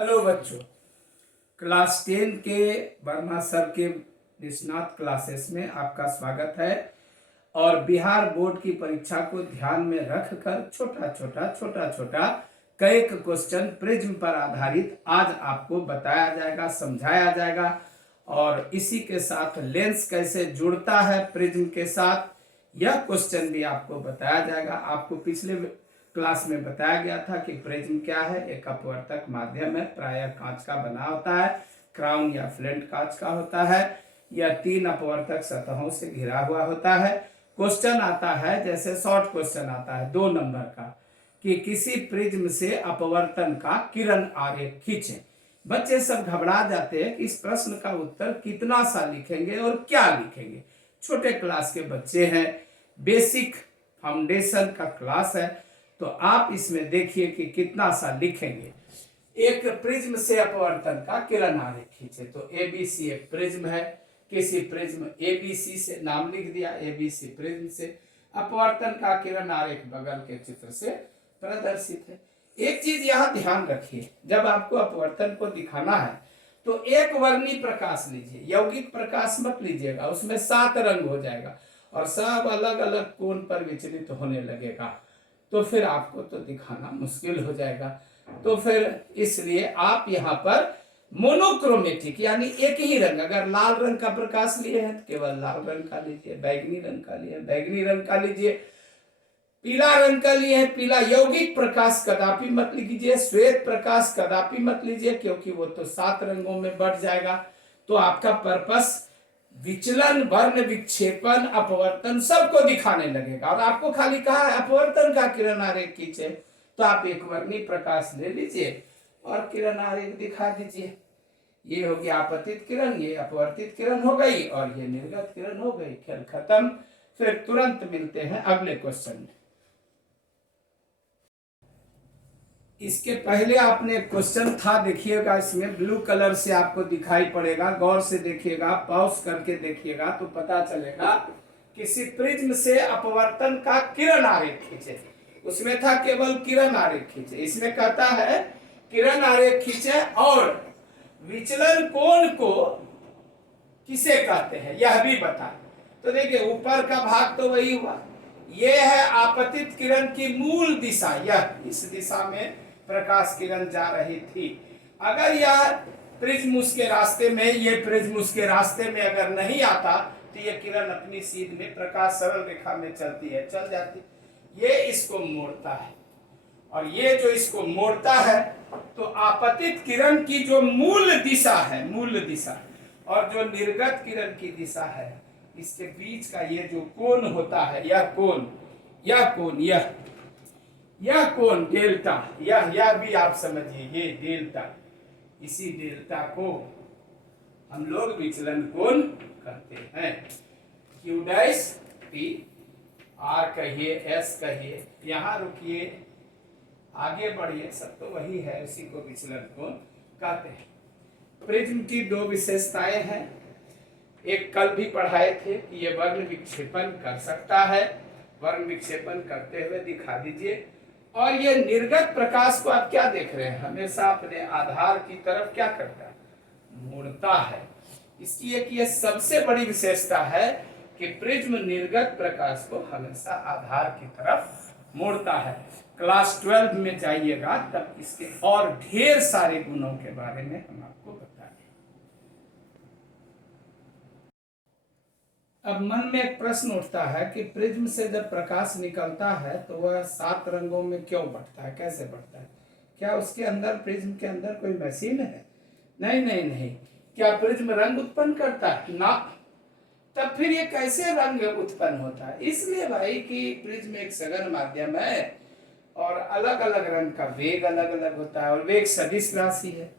Hello बच्चों, class 10 के Verma sir के निष्णात क्लासेस में आपका स्वागत है। और बिहार बोर्ड की परीक्षा को ध्यान में रखकर छोटा छोटा कई क्वेश्चन प्रिज्म पर आधारित आज आपको बताया जाएगा, समझाया जाएगा। और इसी के साथ लेंस कैसे जुड़ता है प्रिज्म के साथ, यह क्वेश्चन भी आपको बताया जाएगा। आपको पिछले क्लास में बताया गया था कि प्रिज्म क्या है। एक अपवर्तक माध्यम है, प्रायः कांच का बना होता है, क्राउन या फ्लेंट कांच का होता है। यह 3 अपवर्तक सतहों से घिरा हुआ होता है। क्वेश्चन आता है, जैसे शॉर्ट क्वेश्चन आता है 2 नंबर का, कि किसी प्रिज्म से अपवर्तन का किरण आरेख खींचें। बच्चे सब घबरा जाते हैं कि इस प्रश्न का उत्तर कितना सा लिखेंगे और क्या लिखेंगे। छोटे क्लास के बच्चे हैं, बेसिक फाउंडेशन का क्लास है, तो आप इसमें देखिए कि कितना सा लिखेंगे। एक प्रिज्म से अपवर्तन का किरण आरेख खींचे, तो एबीसी एक प्रिज्म है। किसी प्रिज्म एबीसी से नाम लिख दिया, एबीसी प्रिज्म से अपवर्तन का किरण आरेख बगल के चित्र से प्रदर्शित है। एक चीज यहां ध्यान रखिए, जब आपको अपवर्तन को दिखाना है तो एक वर्णी प्रकाश लीजिए, यौगिक प्रकाश मत लीजिएगा, उसमें 7 रंग हो जाएगा और सब अलग अलग कोण पर विचलित होने लगेगा, तो फिर आपको तो दिखाना मुश्किल हो जाएगा। तो फिर इसलिए आप यहाँ पर मोनोक्रोमेटिक यानी एक ही रंग, अगर लाल रंग का प्रकाश लिए हैं तो केवल लाल रंग का लीजिए, बैगनी रंग का लिए बैगनी रंग का लीजिए, पीला रंग का लिए पीला। यौगिक प्रकाश कदापि मत लीजिए, श्वेत प्रकाश कदापि मत लीजिए, क्योंकि वो तो 7 रंगों में बढ़ जाएगा। तो आपका पर्पस विचलन, वर्ण विक्षेपन, अपवर्तन सबको दिखाने लगेगा। और आपको खाली कहा है अपवर्तन का किरण आरेख खींचे, तो आप एक वर्णी प्रकाश ले लीजिए और किरण आरेख दिखा दीजिए। ये हो गया आपतित किरण, ये अपवर्तित किरण हो गई और ये निर्गत किरण हो गई। खेल खत्म। फिर तुरंत मिलते हैं अगले क्वेश्चन में। इसके पहले आपने क्वेश्चन था, देखिएगा, इसमें ब्लू कलर से आपको दिखाई पड़ेगा, गौर से देखिएगा, पॉज करके देखिएगा तो पता चलेगा। किसी प्रिज्म से अपवर्तन का किरण आरेख खींचे, उसमें था केवल किरण आरेख खींचे, इसमें कहता है किरण आरेख खींचे और विचलन कोण को किसे कहते हैं यह भी बता। तो देखिए ऊपर का भाग तो वही हुआ, यह है आपतित किरण की मूल दिशा, यह इस दिशा में प्रकाश किरण जा रही थी। अगर यह प्रिज्म उसके रास्ते में, ये प्रिज्म उसके रास्ते में अगर नहीं आता तो ये किरण अपनी सीध में प्रकाश सरल रेखा में चलती है, चल जाती। ये इसको मोड़ता है और ये जो इसको मोड़ता है, तो आपतित किरण की जो मूल दिशा है, मूल दिशा, और जो निर्गत किरण की दिशा है, इसके बीच का ये जो कोण होता है, यह कोण, यह कोण डेल्टा, यह भी आप समझिए, ये डेल्टा, इसी डेल्टा को हम लोग विचलन कोण कहते हैं। क्यू डैश पी, आर कहिए, एस कहिए, यहां रुकिए, आगे बढ़िए, सब तो वही है, उसी को विचलन कोण कहते हैं। प्रिज्म की 2 विशेषताएं हैं। एक कल भी पढ़ाए थे कि ये वर्ण विक्षेपन कर सकता है, वर्ण विक्षेपन करते हुए दिखा दीजिए। और ये निर्गत प्रकाश को आप क्या देख रहे हैं, हमेशा अपने आधार की तरफ क्या करता है, मोड़ता है। इसकी एक ये सबसे बड़ी विशेषता है कि प्रिज्म निर्गत प्रकाश को हमेशा आधार की तरफ मोड़ता है। क्लास 12 में जाइएगा तब इसके और ढेर सारे गुणों के बारे में हम आपको बताएंगे। अब मन में एक प्रश्न उठता है कि प्रिज्म से जब प्रकाश निकलता है तो वह 7 रंगों में क्यों बढ़ता है, कैसे बढ़ता है? क्या उसके अंदर, प्रिज्म के अंदर कोई मशीन है? नहीं। क्या प्रिज्म रंग उत्पन्न करता है? ना। तब फिर ये कैसे रंग उत्पन्न होता है? इसलिए भाई कि प्रिज्म एक सघन माध्यम है और अलग अलग रंग का वेग अलग अलग होता है और वेग सदिश राशि है,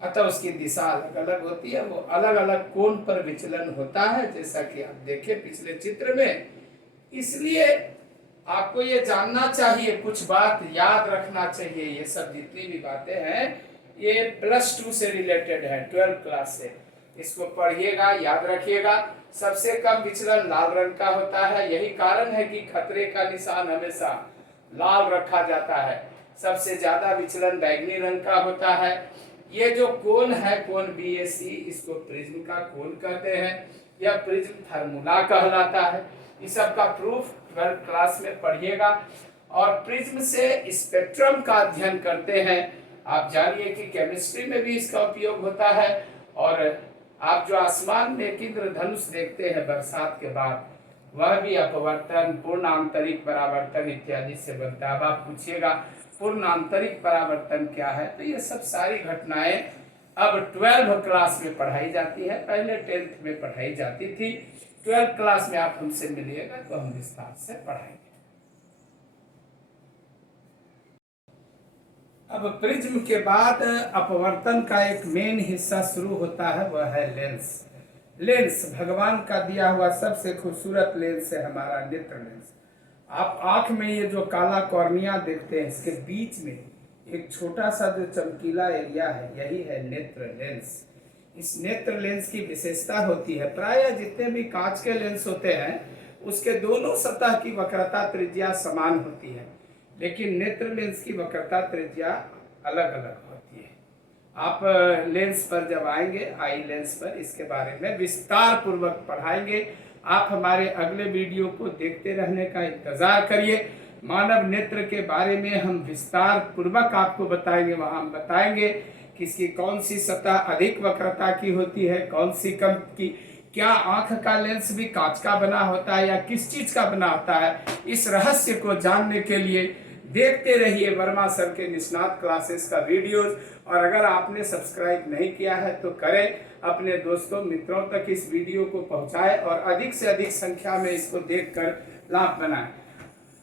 अतः उसकी दिशा अलग अलग होती है, वो अलग अलग कोण पर विचलन होता है, जैसा कि आप देखें पिछले चित्र में। इसलिए आपको ये जानना चाहिए, कुछ बात याद रखना चाहिए। ये सब जितनी भी बातें हैं ये +2 से रिलेटेड है, 12 क्लास से। इसको पढ़िएगा, याद रखिएगा। सबसे कम विचलन लाल रंग का होता है, यही कारण है कि खतरे का निशान हमेशा लाल रखा जाता है। सबसे ज्यादा विचलन बैगनी रंग का होता है। ये जो कोन है, कोन BAC, इसको प्रिज्म का कोन कहते हैं। यह प्रिज्म फार्मूला कहलाता है। इस सब का प्रूफ 12th क्लास में पढ़िएगा। और प्रिज्म से स्पेक्ट्रम का अध्ययन करते हैं। आप जानिए कि केमिस्ट्री में भी इसका उपयोग होता है। और आप जो आसमान में एक इंद्रधनुष देखते हैं बरसात के बाद, वह भी अपवर्तन, पूर्ण आंतरिक परावर्तन इत्यादि से बनता है। अब आप पूछिएगा पूर्ण आंतरिक परावर्तन क्या है, तो ये सब सारी घटनाएं अब 12th क्लास में पढ़ाई जाती है। पहले 10th में पढ़ाई जाती थी। 12th क्लास में आप हमसे मिलिएगा तो हम विस्तार से पढ़ाएंगे। अब प्रिज्म के बाद अपवर्तन का एक मेन हिस्सा शुरू होता है, वह है लेंस। लेंस भगवान का दिया हुआ सबसे खूबसूरत लेंस है हमारा नेत्र लेंस। आप आंख में ये जो काला कॉर्निया देखते हैं, इसके बीच में एक छोटा सा जो चमकीला एरिया है, यही है नेत्र लेंस। इस नेत्र लेंस की विशेषता होती है, प्रायः जितने भी कांच के लेंस होते हैं उसके दोनों सतह की वक्रता त्रिज्या समान होती है, लेकिन नेत्र लेंस की वक्रता त्रिज्या अलग अलग होती है। आप लेंस पर जब आएंगे, आई लेंस पर, इसके बारे में विस्तार पूर्वक पढ़ाएंगे। आप हमारे अगले वीडियो को देखते रहने का इंतजार करिए। मानव नेत्र के बारे में हम विस्तार पूर्वक आपको बताएंगे। वहां हम बताएंगे कि इसकी कौन सी सतह अधिक वक्रता की होती है, कौन सी कम की, क्या आंख का लेंस भी कांच का बना होता है या किस चीज का बना होता है। इस रहस्य को जानने के लिए देखते रहिए वर्मा सर के निष्णात क्लासेस का वीडियोस। और अगर आपने सब्सक्राइब नहीं किया है तो करें, अपने दोस्तों मित्रों तक इस वीडियो को पहुंचाएं और अधिक से अधिक संख्या में इसको देखकर लाभ बनाएं।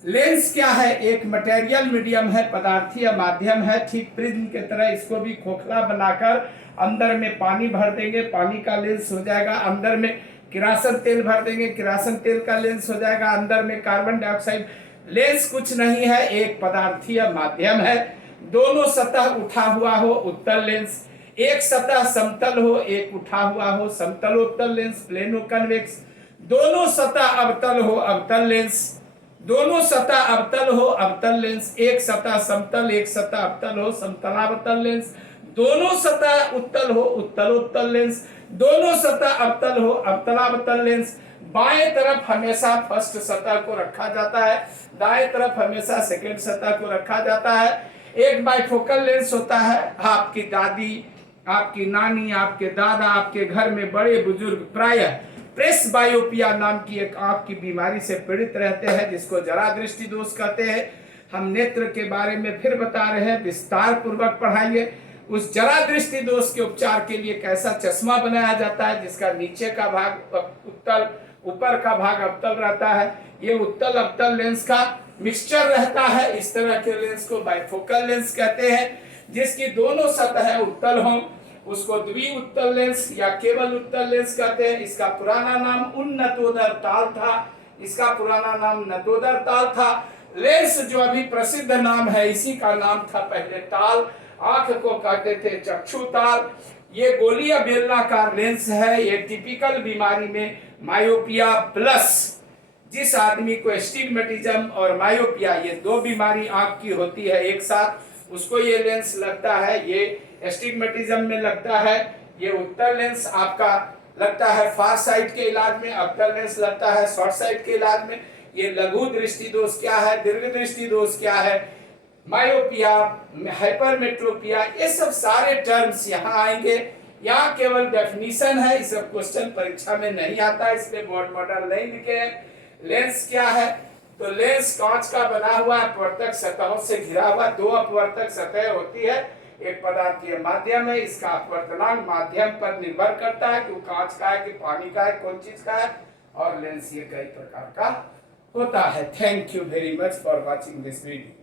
लेंस क्या है? एक मटेरियल मीडियम है, पदार्थीय माध्यम है। ठीक प्रिज्म की तरह इसको भी खोखला बनाकर अंदर में पानी भर देंगे, पानी का लेंस हो जाएगा। अंदर में किरासन तेल भर देंगे, किरासन तेल का लेंस हो जाएगा। अंदर में कार्बन डाइऑक्साइड। लेंस कुछ नहीं है, एक पदार्थीय माध्यम है। दोनों सतह उठा हुआ हो, उत्तल लेंस। एक सतह समतल हो, एक उठा हुआ हो, समतलोत्तल लेंस, प्लेनो कन्वेक्स। दोनों सतह अवतल हो, अवतल लेंस। दोनों सतह अवतल हो, अवतल लेंस। एक सतह समतल, एक सतह अवतल हो, समतलावतल लेंस। दोनों सतह उत्तल हो, उत्तलोत्तल लेंस। दोनों सतह अवतल हो, अवतलावतल लेंस। बाएं तरफ हमेशा फर्स्ट सतह को रखा जाता है, दाएं तरफ हमेशा सेकंड सतह को रखा जाता है। एक बाइफोकल लेंस होता है। आपकी दादी, आपकी नानी, आपके दादा, आपके घर में बड़े बुजुर्ग प्रायः प्रेस बायोपिया नाम की एक आंख की बीमारी से पीड़ित रहते हैं, जिसको जरा दृष्टि दोष कहते हैं। हम नेत्र के बारे में फिर बता रहे हैं, विस्तार पूर्वक पढ़ाएंगे। उस जरा दृष्टि दोष के उपचार के लिए कैसा चश्मा बनाया जाता है, जिसका नीचे का भाग उत्तल, ऊपर का भाग अवतल रहता है। ये उत्तल अवतल लेंस का मिक्सचर रहता है। इस तरह के लेंस को बाइफोकल लेंस कहते हैं। जिसकी दोनों सतह उत्तल हों उसको द्वि उत्तल लेंस या केवल उत्तल लेंस कहते हैं। इसका पुराना नाम उन्नतोदर ताल था। इसका पुराना नाम नतोदर ताल था। लेंस जो अभी प्रसिद्ध नाम है, इसी का नाम था पहले ताल। आंख को कहते थे चक्षु ताल। ये गोलीय बेलनाकार लेंस है। ये टिपिकल बीमारी में मायोपिया प्लस, जिस आदमी को एस्टिग्मेटिज्म और मायोपिया, ये दो बीमारी आंख की होती है एक साथ, उसको ये लेंस लगता है। ये एस्टिग्मेटिज्म में लगता है। ये उत्तल लेंस आपका लगता है फार साइड के इलाज में, अवतल लेंस लगता है शॉर्ट साइड के इलाज में। ये लघु दृष्टि दोष क्या है, दीर्घ दृष्टि दोष क्या है, मायोपिया, हाइपरमेट्रोपिया, ये सब सारे टर्म्स यहाँ आएंगे। यहाँ केवल डेफिनेशन है, इस सब क्वेश्चन परीक्षा में नहीं आता, इसलिए बोर्ड मॉडल नहीं लिखे हैं। लेंस क्या है? तो लेंस कांच का बना हुआ अपवर्तक सतहों से घिरा हुआ, दो अपवर्तक सतह होती है। एक पदार्थीय माध्यम है। इसका अपवर्तनांक माध्यम पर निर्भर करता है कि वो कांच का है कि पानी का है, कौन चीज का है। और लेंस ये कई प्रकार का होता है। Thank you very much for watching this video.